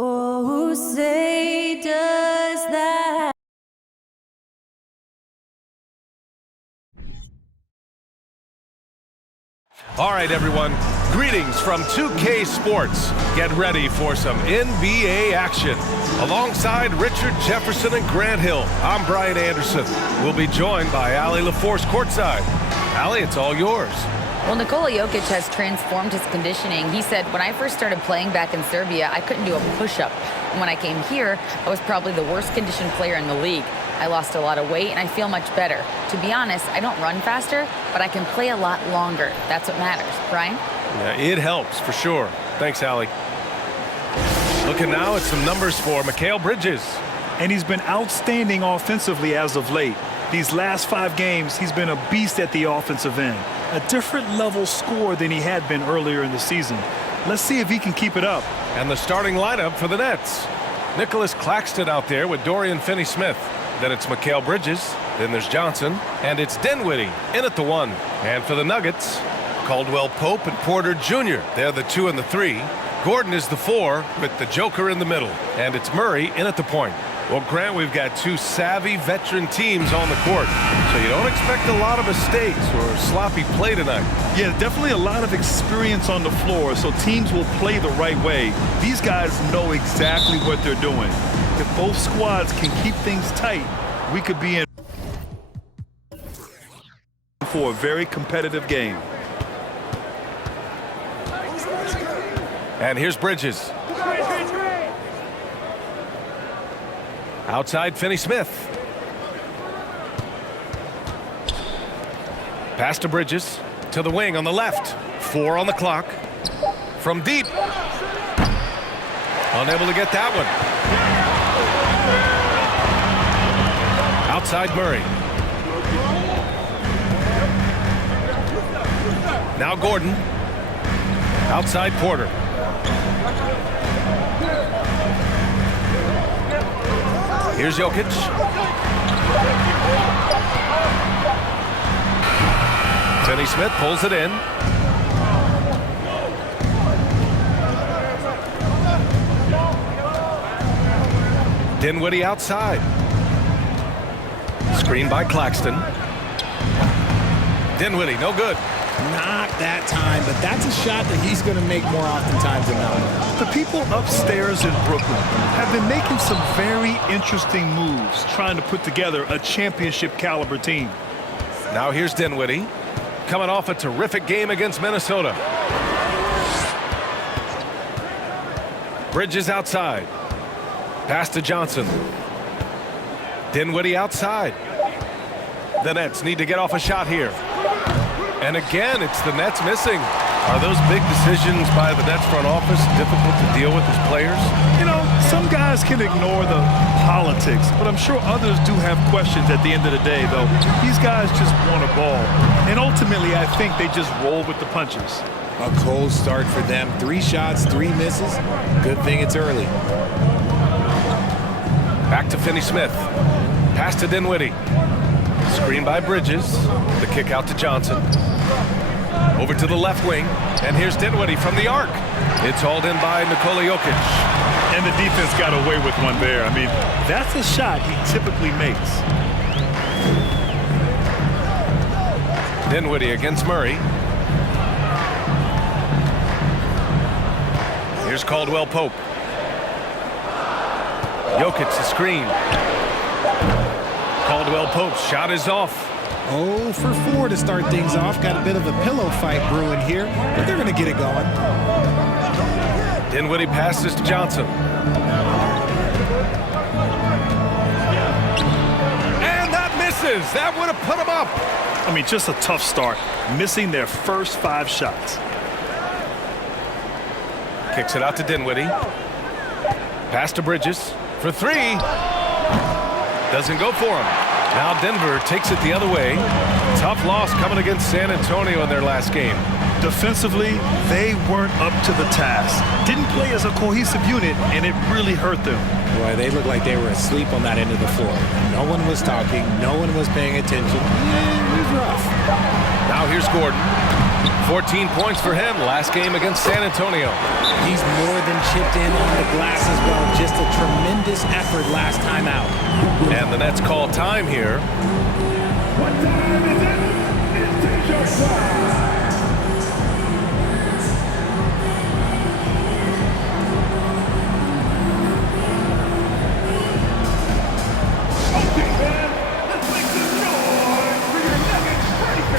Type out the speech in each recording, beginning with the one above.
Oh, say does that. All right, everyone. Greetings from 2K Sports. Get ready for some NBA action. Alongside Richard Jefferson and Grant Hill, I'm Brian Anderson. We'll be joined by Allie LaForce courtside. Allie, it's all yours. Well, Nikola Jokic has transformed his conditioning. He said, when I first started playing back in Serbia, I couldn't do a push-up. And when I came here, I was probably the worst conditioned player in the league. I lost a lot of weight, and I feel much better. To be honest, I don't run faster, but I can play a lot longer. That's what matters. Brian? Yeah, it helps for sure. Thanks, Allie. Looking now at some numbers for Mikal Bridges. And he's been outstanding offensively as of late. These last 5 games, he's been a beast at the offensive end. A different level score than he had been earlier in the season. Let's see if he can keep it up. And the starting lineup for the Nets. Nicholas Claxton out there with Dorian Finney-Smith. Then it's Mikal Bridges. Then there's Johnson. And it's Dinwiddie in at the 1. And for the Nuggets, Caldwell Pope and Porter Jr. They're the 2 and the 3. Gordon is the 4 with the Joker in the middle. And it's Murray in at the point. Well, Grant, we've got 2 savvy veteran teams on the court, so you don't expect a lot of mistakes or sloppy play tonight. Yeah, definitely a lot of experience on the floor, so teams will play the right way. These guys know exactly what they're doing. If both squads can keep things tight, we could be in for a very competitive game. And here's Bridges. Outside Finney-Smith. Pass to Bridges. To the wing on the left. 4 on the clock. From deep. Unable to get that one. Outside Murray. Now Gordon. Outside Porter. Here's Jokic. Finney-Smith pulls it in. Dinwiddie outside. Screen by Claxton. Dinwiddie, no good. Not that time, but that's a shot that he's going to make more oftentimes than not. The people upstairs in Brooklyn have been making some very interesting moves, trying to put together a championship caliber team. Now here's Dinwiddie, coming off a terrific game against Minnesota. Bridges outside. Pass to Johnson. Dinwiddie outside. The Nets need to get off a shot here. And again, it's the Nets missing. Are those big decisions by the Nets front office difficult to deal with as players? You know, some guys can ignore the politics, but I'm sure others do have questions at the end of the day, though. These guys just want a ball. And ultimately, I think they just roll with the punches. A cold start for them. 3 shots, 3 misses. Good thing it's early. Back to Finney-Smith. Pass to Dinwiddie. Screen by Bridges. The kick out to Johnson. Over to the left wing. And here's Dinwiddie from the arc. It's hauled in by Nikola Jokic. And the defense got away with one there. I mean, that's a shot he typically makes. Dinwiddie against Murray. Here's Caldwell Pope. Jokic the screen. Caldwell Pope's shot is off. 0 for 4 to start things off. Got a bit of a pillow fight brewing here, but they're going to get it going. Dinwiddie passes to Johnson. And that misses. That would have put him up. I mean, just a tough start, missing their first 5 shots. Kicks it out to Dinwiddie. Pass to Bridges for 3. Doesn't go for him. Now Denver takes it the other way. Tough loss coming against San Antonio in their last game. Defensively, they weren't up to the task. Didn't play as a cohesive unit, and it really hurt them. Boy, they looked like they were asleep on that end of the floor. No one was talking. No one was paying attention. Yeah, it was rough. Now here's Gordon. 14 points for him last game against San Antonio. He's more than chipped in on the glass as well. Just a tremendous effort last time out. And the Nets call time here. What time is it? It's t-shirt time. Okay, man, let's make some noise for your Nuggets breaker.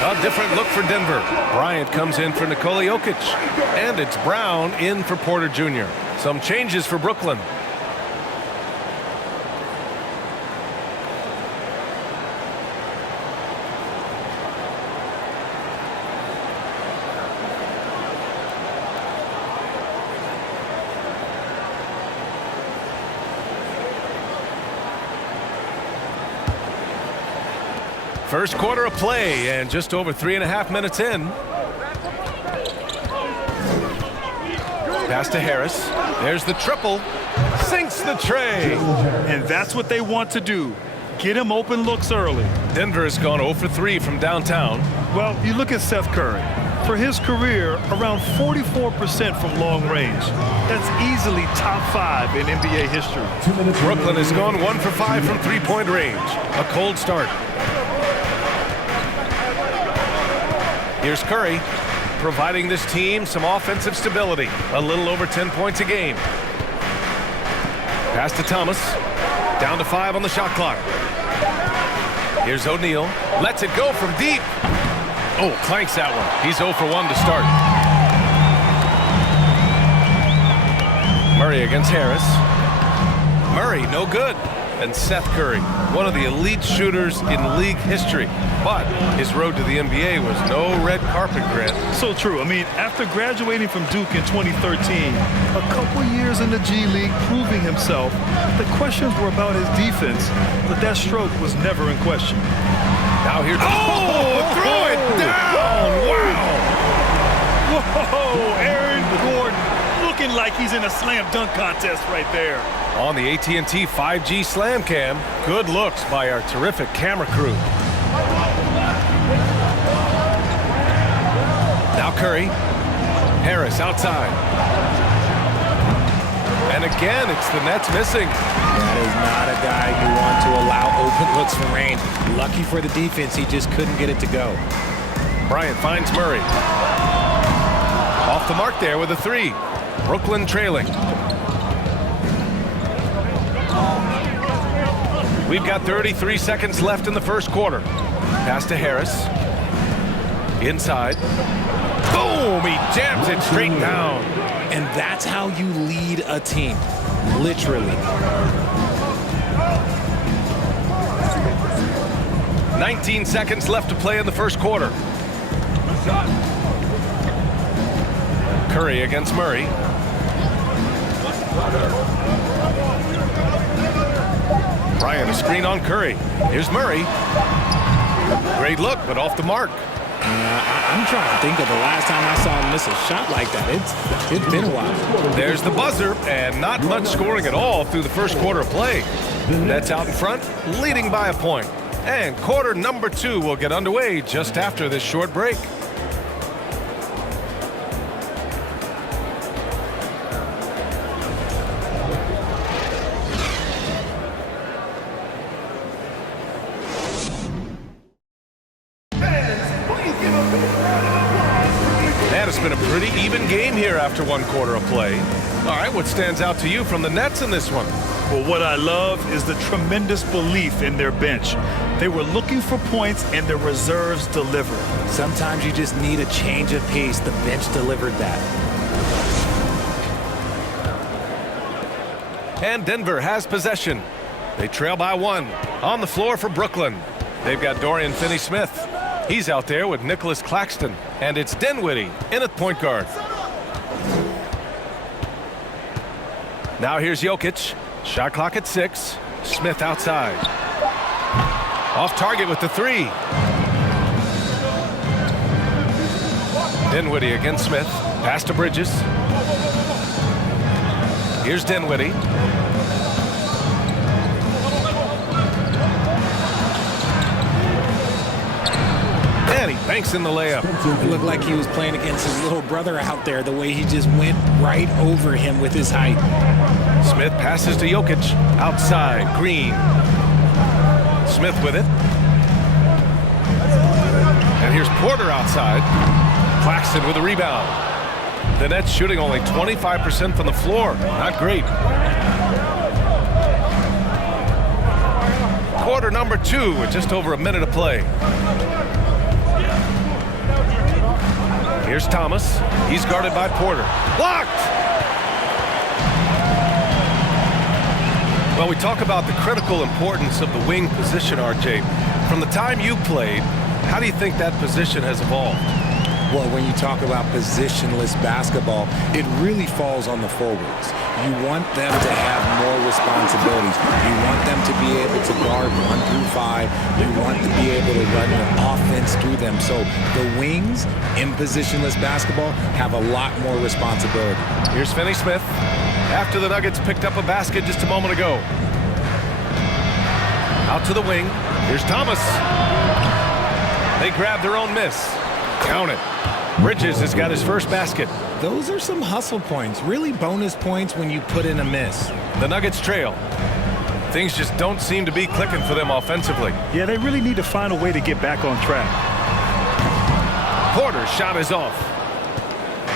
A different look for Denver. Bryant comes in for Nikola Jokic. And it's Brown in for Porter Jr. Some changes for Brooklyn. First quarter of play and just over 3.5 minutes in. Pass to Harris. There's the triple. Sinks the tray. And that's what they want to do. Get him open looks early. Denver has gone 0 for 3 from downtown. Well, you look at Seth Curry. For his career, around 44% from long range. That's easily top 5 in NBA history. Brooklyn has gone 1 for 5 from three-point range. A cold start. Here's Curry, providing this team some offensive stability. A little over 10 points a game. Pass to Thomas. Down to 5 on the shot clock. Here's O'Neal. Lets it go from deep. Oh, clanks that one. He's 0 for 1 to start. Murray against Harris. Murray, no good. And Seth Curry, one of the elite shooters in league history. But his road to the NBA was no red carpet, Grant. So true. I mean, after graduating from Duke in 2013, a couple years in the G League proving himself, the questions were about his defense, but that stroke was never in question. Now here's... Oh! Throw it down! Wow! Whoa! Aaron Gordon looking like he's in a slam dunk contest right there. On the AT&T 5G Slam Cam, good looks by our terrific camera crew. Now Curry. Harris outside. And again, it's the Nets missing. That is not a guy you want to allow open looks for rain. Lucky for the defense, he just couldn't get it to go. Bryant finds Murray. Off the mark there with a 3. Brooklyn trailing. We've got 33 seconds left in the first quarter. Pass to Harris. Inside. Boom! He jams it straight down. And that's how you lead a team. Literally. 19 seconds left to play in the first quarter. Curry against Murray. Bryant, a screen on Curry. Here's Murray. Great look, but off the mark. I'm trying to think of the last time I saw him miss a shot like that. It's been a while. There's the buzzer, and not much scoring at all through the first quarter of play. Nets out in front, leading by a point. And quarter number 2 will get underway just after this short break. right, it's been a pretty even game here after one quarter of play. All right, what stands out to you from the Nets in this one? Well, what I love is the tremendous belief in their bench. They were looking for points, and their reserves delivered. Sometimes you just need a change of pace. The bench delivered that. And Denver has possession. They trail by 1. On the floor for Brooklyn. They've got Dorian Finney-Smith. He's out there with Nicholas Claxton. And it's Dinwiddie in at point guard. Now here's Jokic. Shot clock at 6. Smith outside. Off target with the 3. Dinwiddie against Smith. Pass to Bridges. Here's Dinwiddie. And he banks in the layup. It looked like he was playing against his little brother out there, the way he just went right over him with his height. Smith passes to Jokic. Outside, Green. Smith with it. And here's Porter outside. Claxton with a rebound. The Nets shooting only 25% from the floor. Not great. Quarter number 2 with just over a minute of play. Here's Thomas. He's guarded by Porter. Blocked! Well, we talk about the critical importance of the wing position, RJ. From the time you played, how do you think that position has evolved? Well, when you talk about positionless basketball, it really falls on the forwards. You want them to have more responsibilities. You want them to be able to guard 1 through 5. You want to be able to run your offense through them. So the wings in positionless basketball have a lot more responsibility. Here's Finney-Smith. After the Nuggets picked up a basket just a moment ago. Out to the wing. Here's Thomas. They grab their own miss. Count it. Bridges has got his first basket. Those are some hustle points, really bonus points when you put in a miss. The Nuggets trail. Things just don't seem to be clicking for them offensively. Yeah, they really need to find a way to get back on track. Porter's shot is off.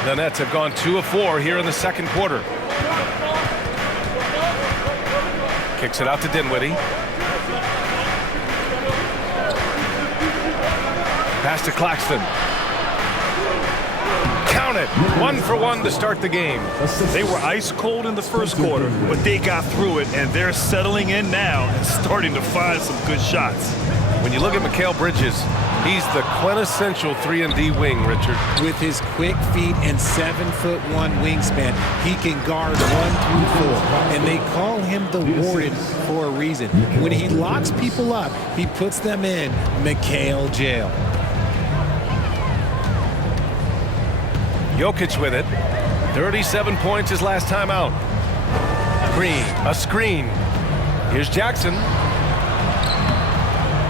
The Nets have gone 2 of 4 here in the second quarter. Kicks it out to Dinwiddie. Pass to Claxton. Count it. 1 for 1 to start the game. They were ice cold in the first quarter, but they got through it, and they're settling in now and starting to find some good shots. When you look at Mikal Bridges, he's the quintessential 3-and-D wing, Richard. With his quick feet and 7'1" wingspan, he can guard 1 through 4. And they call him the Warden for a reason. When he locks people up, he puts them in Mikal jail. Jokic with it. 37 points his last time out. Green, a screen. Here's Jackson.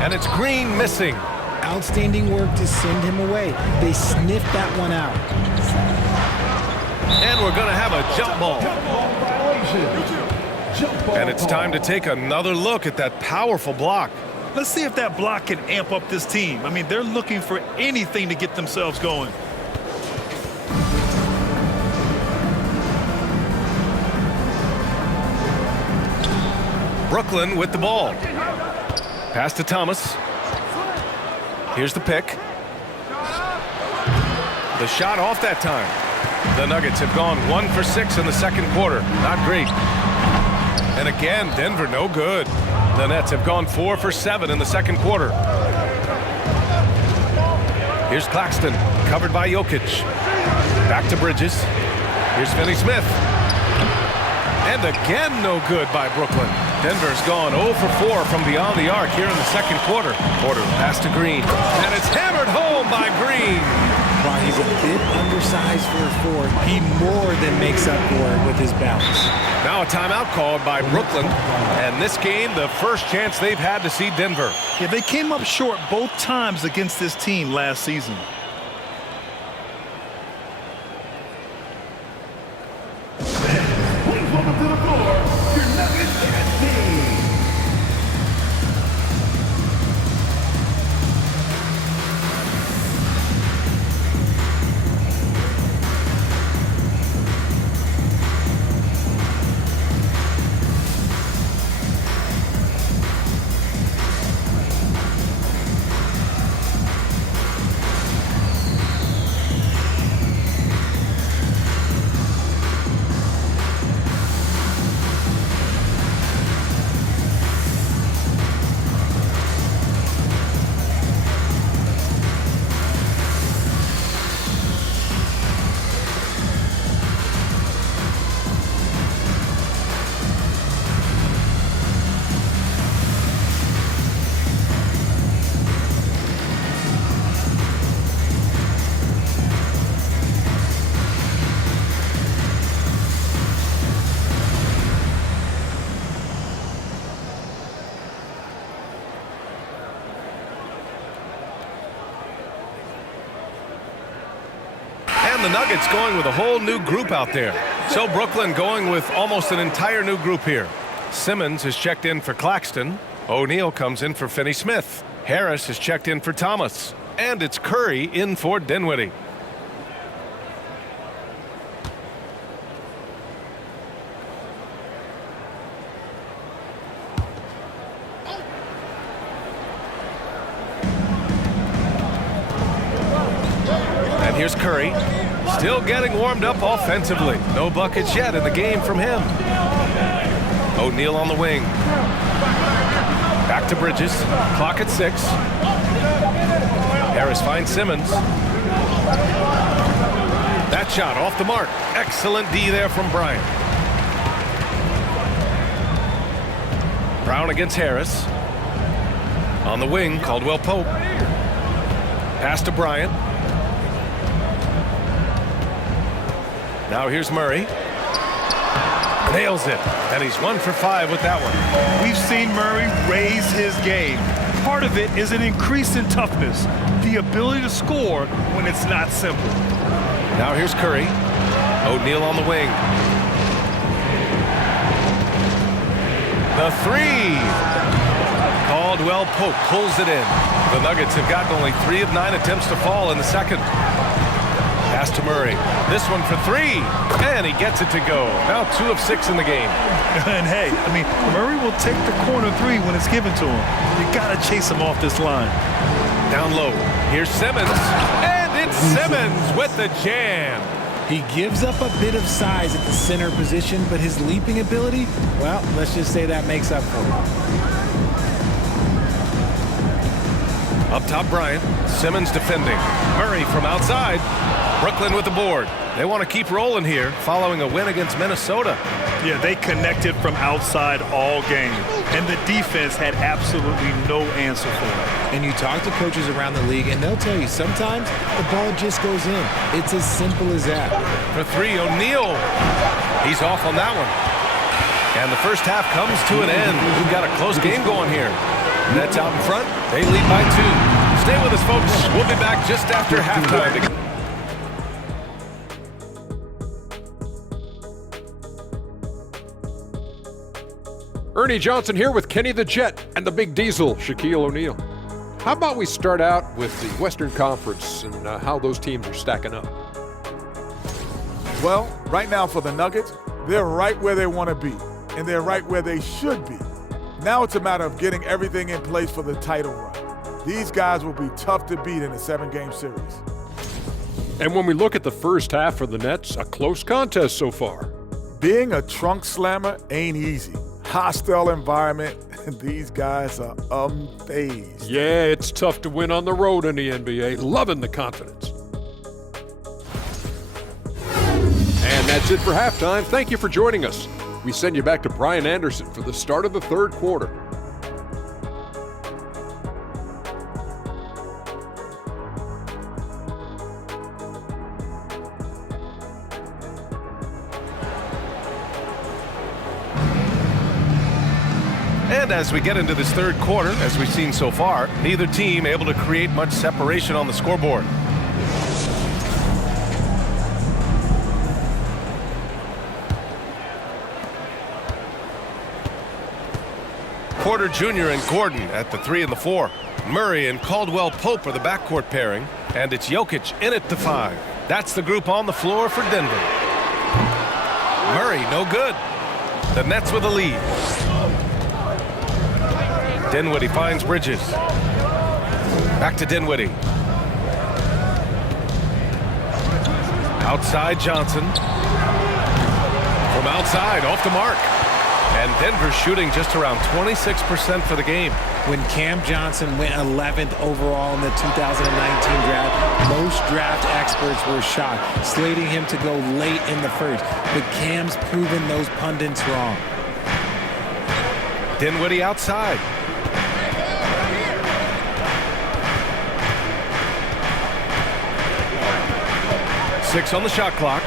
And it's Green missing. Outstanding work to send him away. They sniffed that one out. And we're going to have a jump ball. And it's time to take another look at that powerful block. Let's see if that block can amp up this team. I mean, they're looking for anything to get themselves going. Brooklyn with the ball. Pass to Thomas. Here's the pick. The shot off that time. The Nuggets have gone 1 for 6 in the second quarter. Not great. And again, Denver no good. The Nets have gone 4 for 7 in the second quarter. Here's Claxton, covered by Jokic. Back to Bridges. Here's Finney-Smith. And again, no good by Brooklyn. Denver's gone 0 for 4 from beyond the arc here in the second quarter. Porter pass to Green. And it's hammered home by Green. While he's a bit undersized for a forward, he more than makes up for it with his bounce. Now a timeout called by Brooklyn. And this game, the first chance they've had to see Denver. Yeah, they came up short both times against this team last season. Please welcome to the floor, your Nuggets team. And the Nuggets going with a whole new group out there. So Brooklyn going with almost an entire new group here. Simmons is checked in for Claxton. O'Neal comes in for Finney-Smith. Harris is checked in for Thomas. And it's Curry in for Dinwiddie. And here's Curry. Still getting warmed up offensively. No buckets yet in the game from him. O'Neal on the wing. Back to Bridges. Clock at 6. Harris finds Simmons. That shot off the mark. Excellent D there from Bryant. Brown against Harris. On the wing, Caldwell Pope. Pass to Bryant. Now here's Murray. Nails it. And he's 1 for 5 with that one. We've seen Murray raise his game. Part of it is an increase in toughness, the ability to score when it's not simple. Now here's Curry. O'Neal on the wing. The 3. Caldwell Pope pulls it in. The Nuggets have gotten only 3 of 9 attempts to fall in the second. Pass to Murray. This one for 3. And he gets it to go. Now 2 of 6 in the game. And hey, I mean, Murray will take the corner 3 when it's given to him. You got to chase him off this line. Down low. Here's Simmons. And it's Simmons with the jam. He gives up a bit of size at the center position, but his leaping ability, well, let's just say that makes up for it. Up top, Bryant. Simmons defending. Murray from outside. Brooklyn with the board. They want to keep rolling here following a win against Minnesota. Yeah, they connected from outside all game, and the defense had absolutely no answer for it. And you talk to coaches around the league, and they'll tell you sometimes the ball just goes in. It's as simple as that. For 3, O'Neal. He's off on that one. And the first half comes to an end. We've got a close game going here. Nets out in front. They lead by 2. Stay with us, folks. We'll be back just after halftime. Ernie Johnson here with Kenny the Jet and the Big Diesel, Shaquille O'Neal. How about we start out with the Western Conference and how those teams are stacking up? Well, right now for the Nuggets, they're right where they want to be, and they're right where they should be. Now it's a matter of getting everything in place for the title run. These guys will be tough to beat in a 7-game series. And when we look at the first half for the Nets, a close contest so far. Being a trunk slammer ain't easy. Hostile environment, these guys are unfazed. Yeah, it's tough to win on the road in the NBA. Loving the confidence. And that's it for halftime. Thank you for joining us. We send you back to Brian Anderson for the start of the third quarter. And as we get into this third quarter, as we've seen so far, neither team able to create much separation on the scoreboard. Porter Jr. and Gordon at the 3 and the 4. Murray and Caldwell Pope are the backcourt pairing. And it's Jokic in at the 5. That's the group on the floor for Denver. Murray, no good. The Nets with a lead. Dinwiddie finds Bridges. Back to Dinwiddie. Outside Johnson. From outside, off the mark. And Denver shooting just around 26% for the game. When Cam Johnson went 11th overall in the 2019 draft, most draft experts were shocked, slating him to go late in the first. But Cam's proven those pundits wrong. Dinwiddie outside. Six on the shot clock.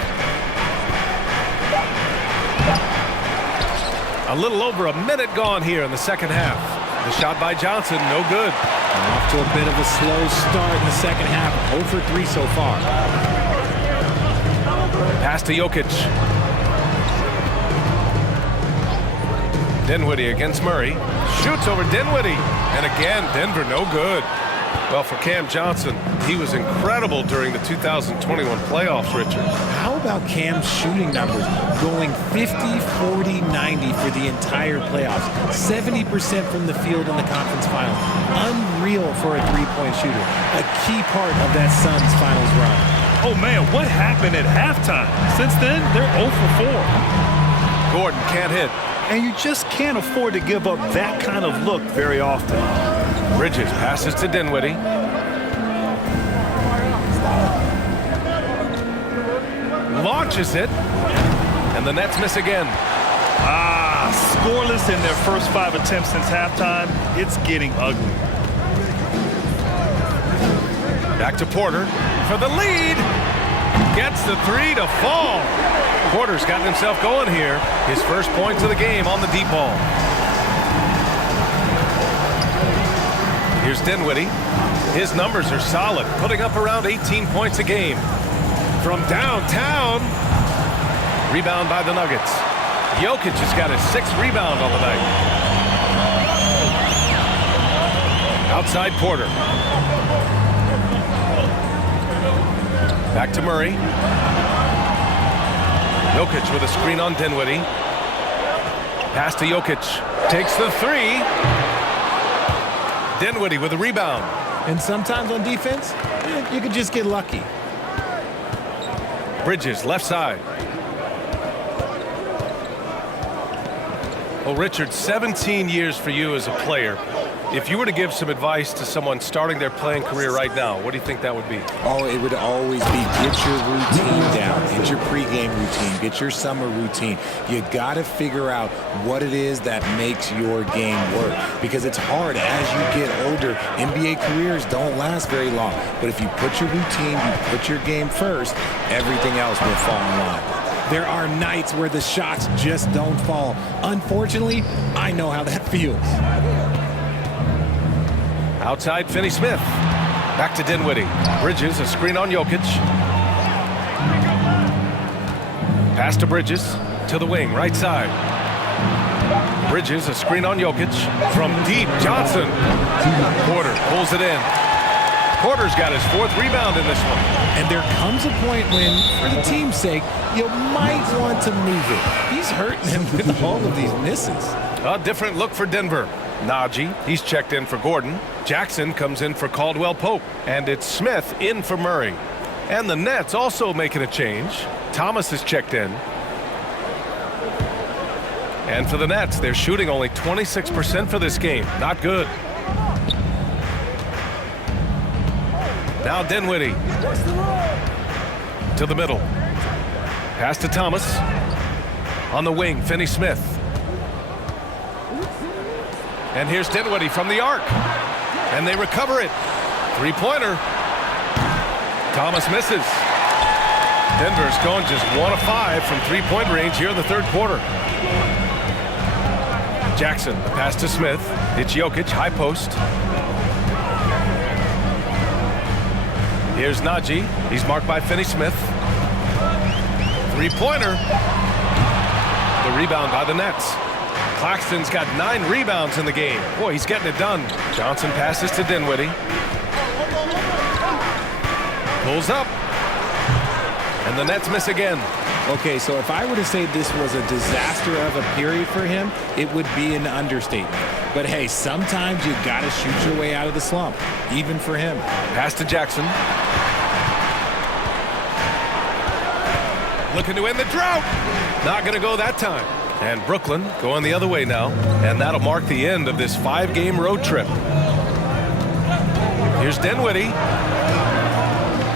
A little over a minute gone here in the second half. The shot by Johnson, no good. Off to a bit of a slow start in the second half. 0 for 3 so far. Pass to Jokic. Dinwiddie against Murray. Shoots over Dinwiddie. And again, Denver no good. Well, for Cam Johnson, he was incredible during the 2021 playoffs, Richard. How about Cam's shooting numbers going 50, 40, 90 for the entire playoffs? 70% from the field in the conference finals. Unreal for a three-point shooter. A key part of that Suns finals run. Oh, man, what happened at halftime? Since then, they're 0 for 4. Gordon can't hit. And you just can't afford to give up that kind of look very often. Bridges passes to Dinwiddie. Launches it. And the Nets miss again. Scoreless in their first 5 attempts since halftime. It's getting ugly. Back to Porter for the lead. Gets the three to fall. Porter's gotten himself going here. His first points of the game on the deep ball. Here's Dinwiddie. His numbers are solid, putting up around 18 points a game. From downtown. Rebound by the Nuggets. Jokic has got his 6th rebound on the night. Outside Porter. Back to Murray. Jokic with a screen on Dinwiddie. Pass to Jokic. Takes the three. Dinwiddie with a rebound. And sometimes on defense, you could just get lucky. Bridges, left side. Well, Richard, 17 years for you as a player. If you were to give some advice to someone starting their playing career right now, what do you think that would be? Oh, it would always be get your routine down, get your pregame routine, get your summer routine. You got to figure out what it is that makes your game work, because it's hard as you get older. NBA careers don't last very long, but if you put your routine, you put your game first, everything else will fall in line. There are nights where the shots just don't fall. Unfortunately, I know how that feels. Outside Finney-Smith. Back to Dinwiddie. Bridges, a screen on Jokic. Pass to Bridges. To the wing, right side. Bridges, a screen on Jokic. From deep, Johnson. Porter pulls it in. Porter's got his 4th rebound in this one. And there comes a point when, for the team's sake, you might want to move it. He's hurting him with all of these misses. A different look for Denver. Najee, he's checked in for Gordon. Jackson comes in for Caldwell Pope. And it's Smith in for Murray. And the Nets also making a change. Thomas is checked in. And for the Nets, they're shooting only 26% for this game. Not good. Now Dinwiddie. To the middle. Pass to Thomas. On the wing, Finney-Smith. And here's Dinwiddie from the arc. And they recover it. Three-pointer. Thomas misses. Denver's going just 1 of 5 from three-point range here in the 3rd quarter. Jackson, the pass to Smith. It's Jokic, high post. Here's Najee. He's marked by Finney-Smith. Three-pointer. The rebound by the Nets. Claxton's got 9 rebounds in the game. Boy, he's getting it done. Johnson passes to Dinwiddie. Pulls up. And the Nets miss again. Okay, so if I were to say this was a disaster of a period for him, it would be an understatement. But hey, sometimes you got to shoot your way out of the slump, even for him. Pass to Jackson. Looking to end the drought. Not going to go that time. And Brooklyn going the other way now. And that'll mark the end of this 5-game road trip. Here's Dinwiddie.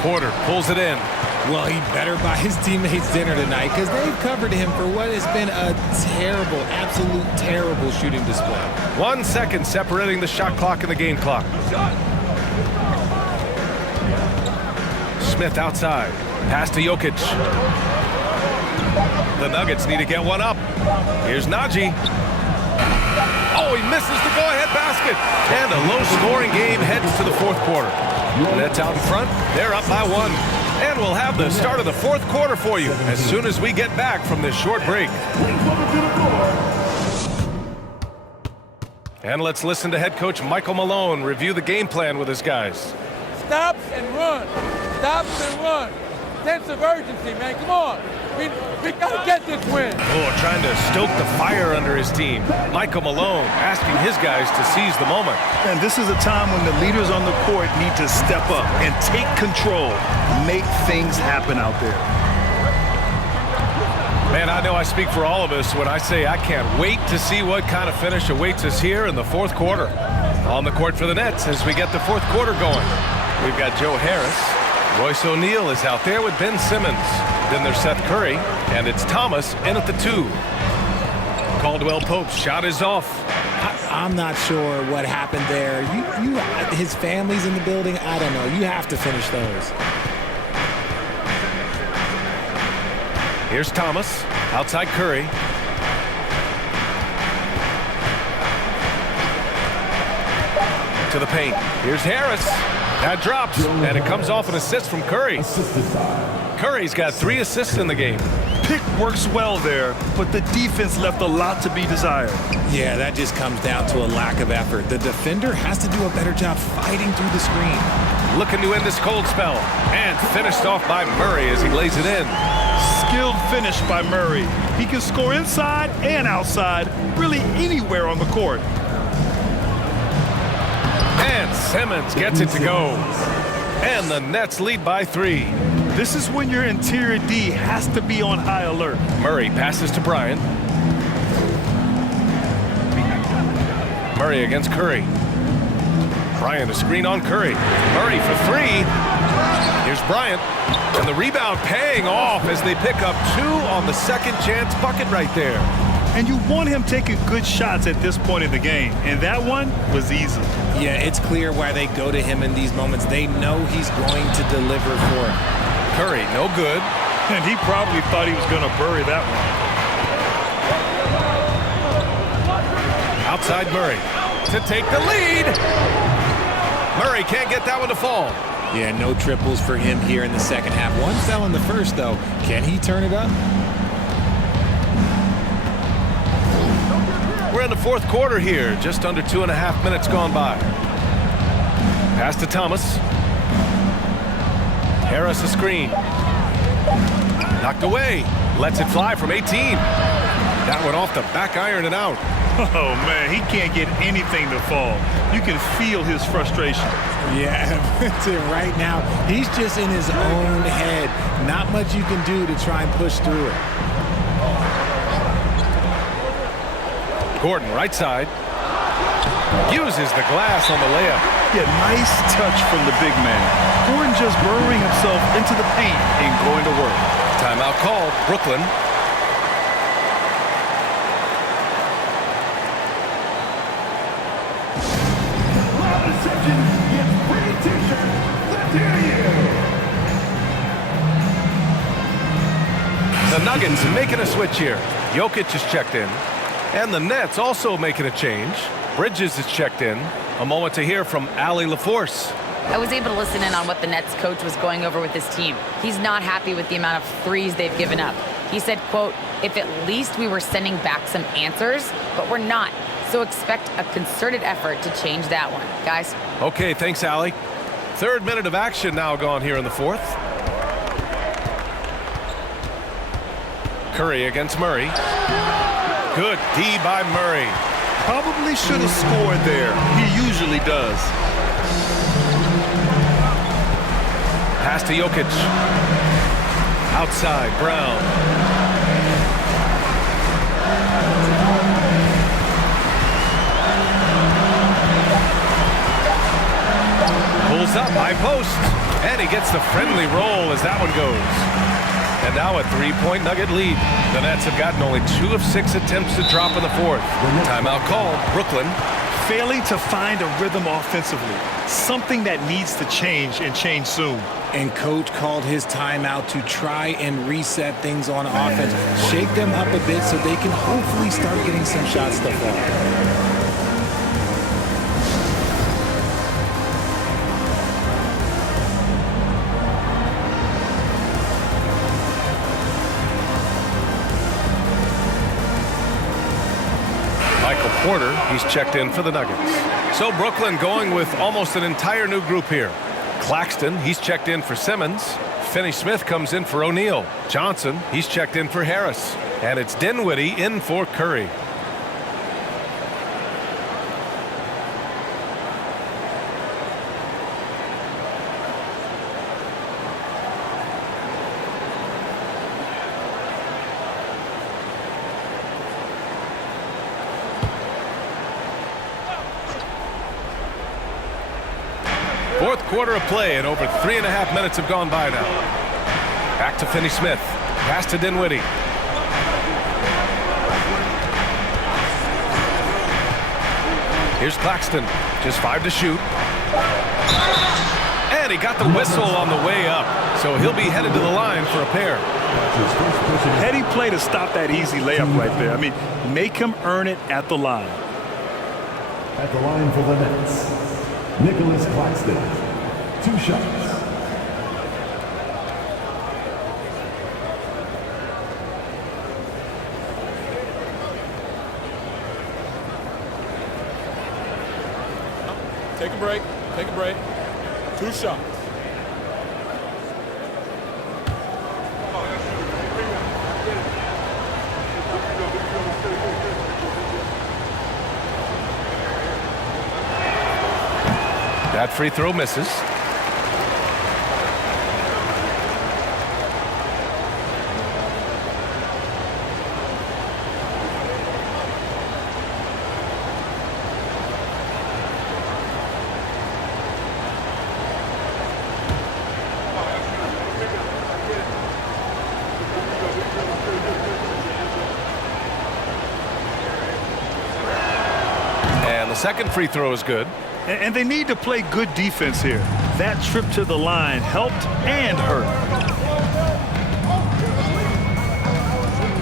Porter pulls it in. Well, he better buy his teammates dinner tonight, because they've covered him for what has been a terrible, absolute terrible shooting display. 1 second separating the shot clock and the game clock. Smith outside. Pass to Jokic. The Nuggets need to get one up. Here's Najee. Oh, he misses the go-ahead basket. And a low-scoring game heads to the 4th quarter. The Nets out in front. They're up by 1. And we'll have the start of the fourth quarter for you as soon as we get back from this short break. Please welcome to the floor. And let's listen to head coach Michael Malone review the game plan with his guys. Stops and run. Stops and run. Sense of urgency, man. Come on. We got to get this win. Oh, trying to stoke the fire under his team. Michael Malone asking his guys to seize the moment. And this is a time when the leaders on the court need to step up and take control, make things happen out there. Man, I know I speak for all of us when I say I can't wait to see what kind of finish awaits us here in the fourth quarter. On the court for the Nets as we get the fourth quarter going. We've got Joe Harris. Royce O'Neal is out there with Ben Simmons. Then there's Seth Curry, and it's Thomas in at the 2. Caldwell Pope's shot is off. I'm not sure what happened there. His family's in the building. I don't know. You have to finish those. Here's Thomas, outside Curry. To the paint. Here's Harris. That drops, and it comes off an assist from Curry. Curry's got 3 assists in the game. Pick works well there, but the defense left a lot to be desired. Yeah, that just comes down to a lack of effort. The defender has to do a better job fighting through the screen. Looking to end this cold spell, and finished off by Murray as he lays it in. Skilled finish by Murray. He can score inside and outside, really anywhere on the court. And Simmons gets it to go. And the Nets lead by 3. This is when your interior D has to be on high alert. Murray passes to Bryant. Murray against Curry. Bryant a screen on Curry. Murray for 3. Here's Bryant. And the rebound paying off as they pick up 2 on the second chance bucket right there. And you want him taking good shots at this point in the game. And that one was easy. Yeah, it's clear why they go to him in these moments. They know he's going to deliver for him. Curry, no good. And he probably thought he was going to bury that one. Outside Murray to take the lead. Murray can't get that one to fall. Yeah, no triples for him here in the second half. One fell in the first, though. Can he turn it up? We're in the fourth quarter here, just under 2.5 minutes gone by. Pass to Thomas. Harris a screen. Knocked away. Lets it fly from 18. That one off the back iron and out. Oh, man, he can't get anything to fall. You can feel his frustration. Yeah, right now, he's just in his own head. Not much you can do to try and push through it. Gordon, right side. Uses the glass on the layup. Yeah, nice touch from the big man. Gordon just burrowing himself into the paint and going to work. Timeout called, Brooklyn. Loud reception gets free t-shirt. Let's hear you. The Nuggets making a switch here. Jokic is checked in. And the Nets also making a change. Bridges is checked in. A moment to hear from Allie LaForce. I was able to listen in on what the Nets coach was going over with his team. He's not happy with the amount of threes they've given up. He said, quote, if at least we were sending back some answers, but we're not. So expect a concerted effort to change that one. Guys? Okay, thanks, Allie. 3rd minute of action now gone here in the 4th. Curry against Murray. Good D by Murray. Probably should have scored there. He usually does. Pass to Jokic. Outside, Brown. Pulls up, high post. And he gets the friendly roll as that one goes. And now a 3-point Nugget lead. The Nets have gotten only 2 of 6 attempts to drop in the 4th. Timeout called, Brooklyn. Failing to find a rhythm offensively. Something that needs to change and change soon. And coach called his timeout to try and reset things on offense. Shake them up a bit so they can hopefully start getting some shots to fall. quarter. He's checked in for the Nuggets. So Brooklyn going with almost an entire new group here. Claxton, he's checked in for Simmons. Finney-Smith comes in for O'Neal. Johnson, he's checked in for Harris. And it's Dinwiddie in for Curry. Fourth quarter of play, and over 3.5 minutes have gone by now. Back to Finney-Smith. Pass to Dinwiddie. Here's Claxton. Just 5 to shoot. And he got the whistle on the way up. So he'll be headed to the line for a pair. Heady play to stop that easy layup right there. I mean, make him earn it at the line. At the line for the Nets, Nicholas Claxton. 2 shots. Take a break. Take a break. 2 shots. That free throw misses. And the second free throw is good. And they need to play good defense here. That trip to the line helped and hurt.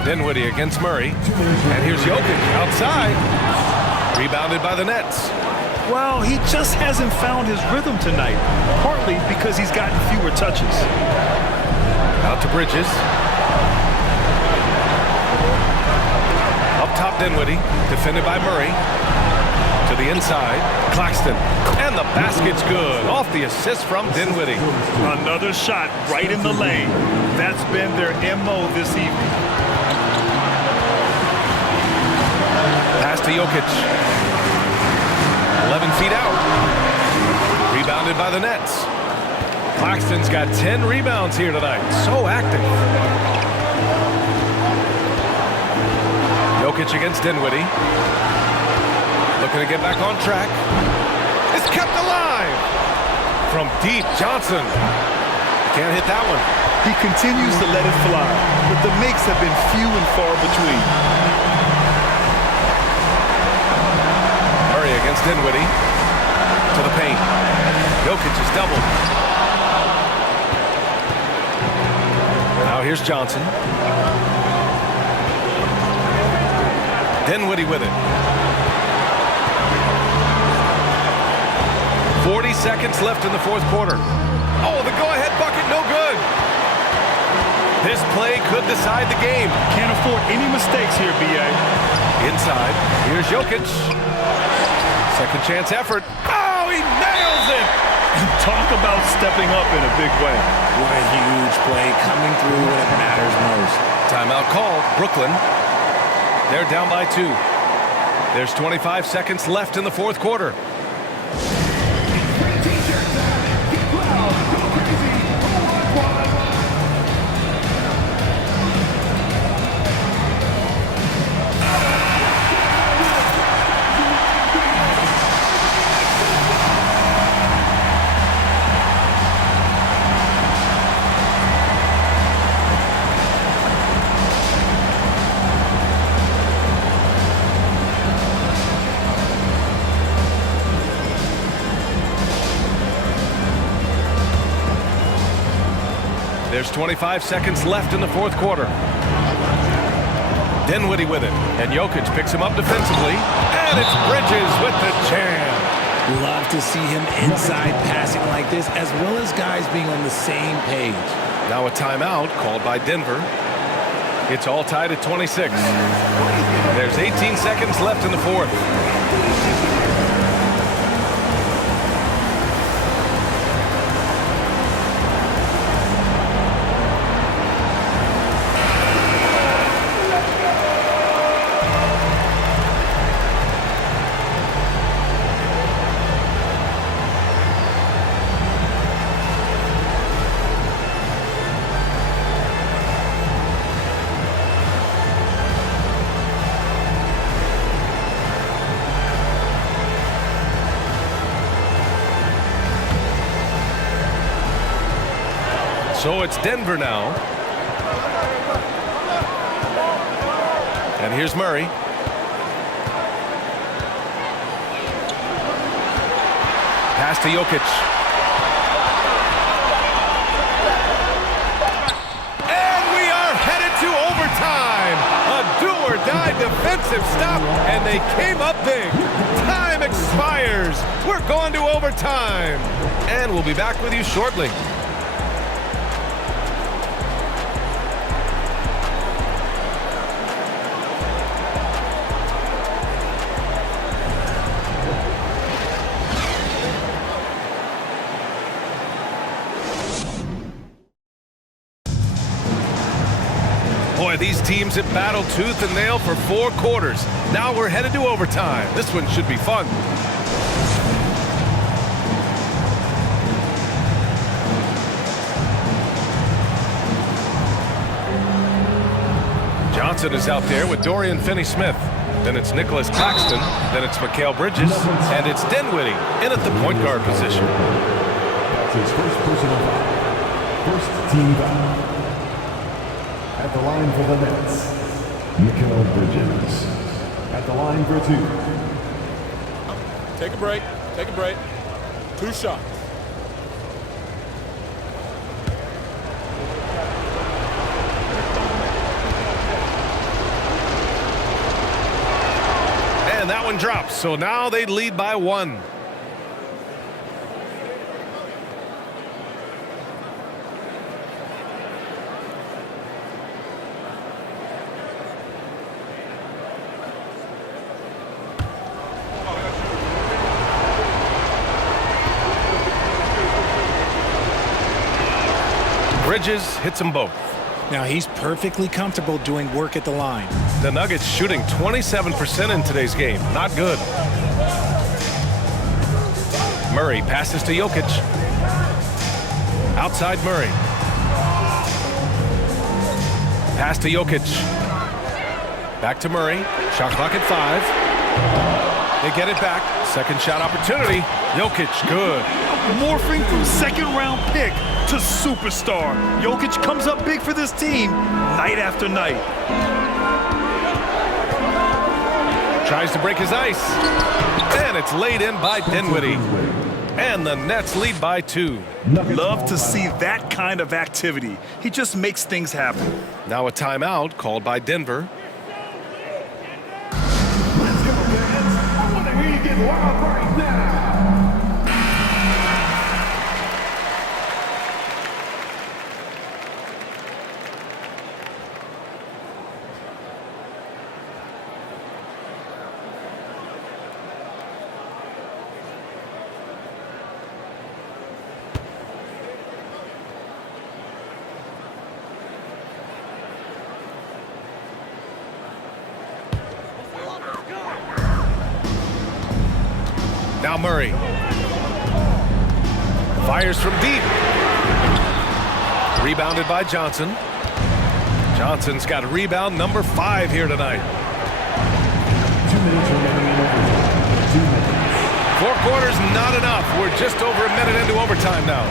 Dinwiddie against Murray. And here's Jokic outside. Rebounded by the Nets. Well, he just hasn't found his rhythm tonight, partly because he's gotten fewer touches. Out to Bridges. Up top, Dinwiddie. Defended by Murray. To the inside, Claxton, and the basket's good. Off the assist from Dinwiddie. Another shot right in the lane. That's been their MO this evening. Pass to Jokic. 11 feet out. Rebounded by the Nets. Claxton's got 10 rebounds here tonight. So active. Jokic against Dinwiddie. Looking to get back on track. It's kept alive. From deep, Johnson. Can't hit that one. He continues to let it fly, but the makes have been few and far between. Murray against Dinwiddie. To the paint. Jokic is doubled. Now here's Johnson. Dinwiddie with it. 40 seconds left in the fourth quarter. Oh, the go-ahead bucket, no good. This play could decide the game. Can't afford any mistakes here, B.A. Inside, here's Jokic. Second chance effort. Oh, he nails it! Talk about stepping up in a big way. What a huge play coming through when it matters most. Timeout called, Brooklyn. They're down by 2. There's 25 seconds left in the fourth quarter. There's 25 seconds left in the fourth quarter. Dinwiddie with it, and Jokic picks him up defensively, and it's Bridges with the jam. Love to see him inside passing like this, as well as guys being on the same page. Now a timeout called by Denver. It's all tied at 26. There's 18 seconds left in the fourth. So it's Denver now. And here's Murray. Pass to Jokic. And we are headed to overtime. A do-or-die defensive stop, and they came up big. Time expires. We're going to overtime. And we'll be back with you shortly. Boy, these teams have battled tooth and nail for 4 quarters. Now we're headed to overtime. This one should be fun. Johnson is out there with Dorian Finney-Smith. Then it's Nicholas Claxton. Then it's Mikal Bridges. And it's Dinwiddie in at the point guard position. That's his first personal foul. First team foul. At the line for the Nets, Mikal Bridges. At the line for 2. Take a break. Take a break. 2 shots. And that one drops. So now they lead by 1. Bridges hits them both. Now he's perfectly comfortable doing work at the line. The Nuggets shooting 27% in today's game. Not good. Murray passes to Jokic. Outside Murray. Pass to Jokic. Back to Murray. Shot clock at 5. They get it back. Second shot opportunity. Jokic, good. Morphing from second-round pick to superstar. Jokic comes up big for this team night after night. Tries to break his ice. And it's laid in by Dinwiddie. And the Nets lead by 2. Love to see that kind of activity. He just makes things happen. Now a timeout called by Denver. Let's go, fans. I want to hear you get wild right now. Now Murray. Fires from deep. Rebounded by Johnson. Johnson's got rebound number 5 here tonight. 2 minutes remaining in overtime. 2 minutes. 4 quarters, not enough. We're just over a minute into overtime now.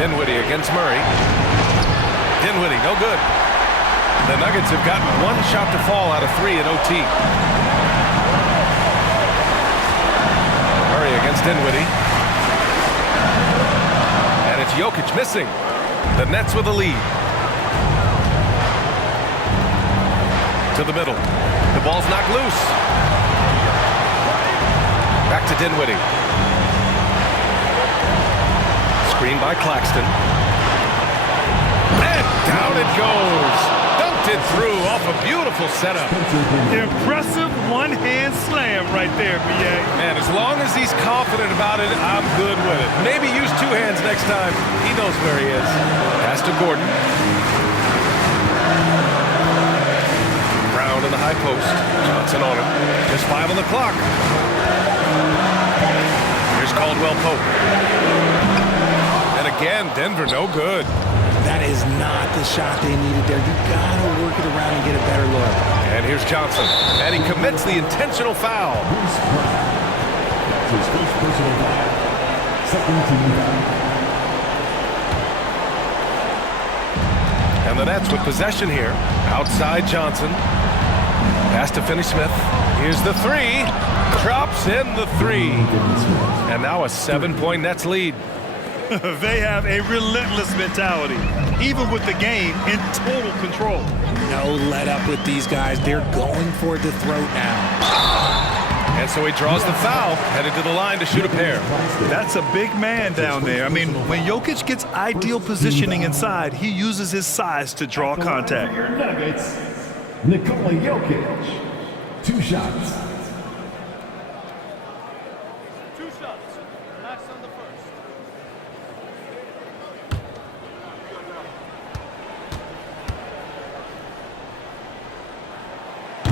Dinwiddie against Murray. Dinwiddie, no good. The Nuggets have gotten 1 shot to fall out of 3 in OT. Murray against Dinwiddie. And it's Jokic missing. The Nets with a lead. To the middle. The ball's knocked loose. Back to Dinwiddie. Screen by Claxton. And down it goes. Dunked it through off a beautiful setup. Impressive one-hand slam right there, B.A. Man, as long as he's confident about it, I'm good with it. Maybe use two hands next time. He knows where he is. Pass to Gordon. Brown in the high post. Johnson on him. Just 5 on the clock. Here's Caldwell Pope. And again, Denver no good. That is not the shot they needed there. You gotta work it around and get a better look. And here's Johnson. And he commits the intentional foul. That's his first personal foul. Second team foul. And the Nets with possession here. Outside Johnson. Pass to Finney-Smith. Here's the three. Drops in the three. And now a 7-point Nets lead. They have a relentless mentality, even with the game in total control. No let up with these guys. They're going for the throat now. And so he draws the foul, headed to the line to shoot a pair. That's a big man down there. I mean, when Jokic gets ideal positioning inside, he uses his size to draw contact. Nuggets, Nikola Jokic. 2 shots.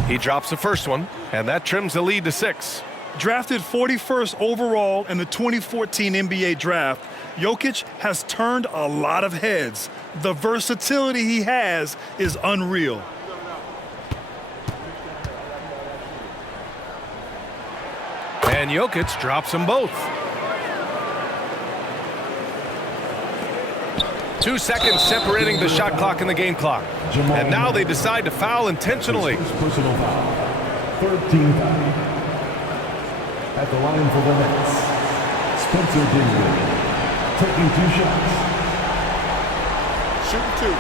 He drops the first one, and that trims the lead to 6. Drafted 41st overall in the 2014 NBA draft, Jokic has turned a lot of heads. The versatility he has is unreal. And Jokic drops them both. 2 seconds separating the shot clock and the game clock. And now they decide to foul intentionally. Personal foul. Third team foul. At the line for the Nets, Spencer Dinwiddie taking 2 shots. Shooting 2.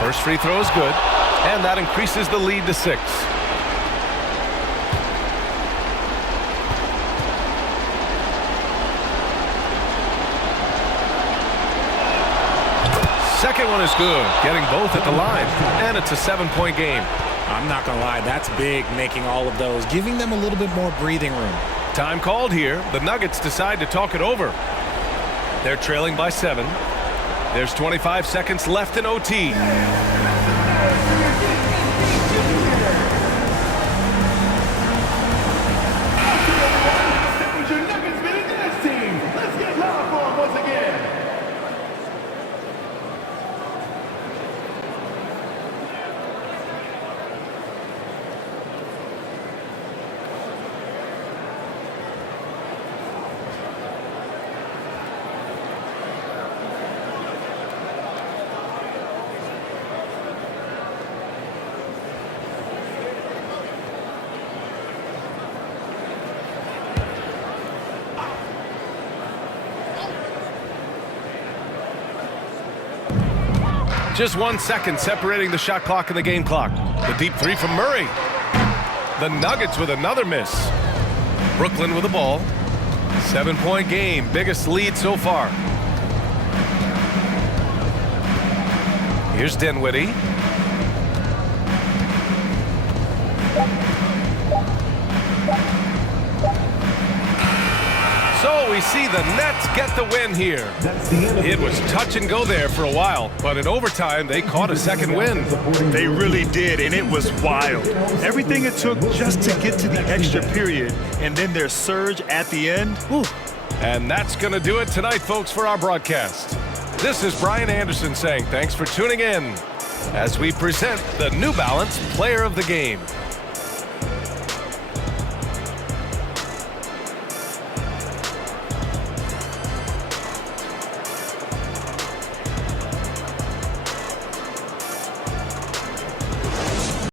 First free throw is good. And that increases the lead to 6. Second one is good, getting both at the line. And it's a 7-point game. I'm not gonna lie, that's big, making all of those, giving them a little bit more breathing room. Time called here. The Nuggets decide to talk it over. They're trailing by 7. There's 25 seconds left in OT. Just 1 second separating the shot clock and the game clock. The deep three from Murray. The Nuggets with another miss. Brooklyn with the ball. 7-point game, biggest lead so far. Here's Dinwiddie. So we see the Nets get the win here. It was touch and go there for a while, but in overtime, they caught a second win. They really did, and it was wild. Everything it took just to get to the extra period, and then their surge at the end. Whew. And that's going to do it tonight, folks, for our broadcast. This is Brian Anderson saying thanks for tuning in as we present the New Balance Player of the Game.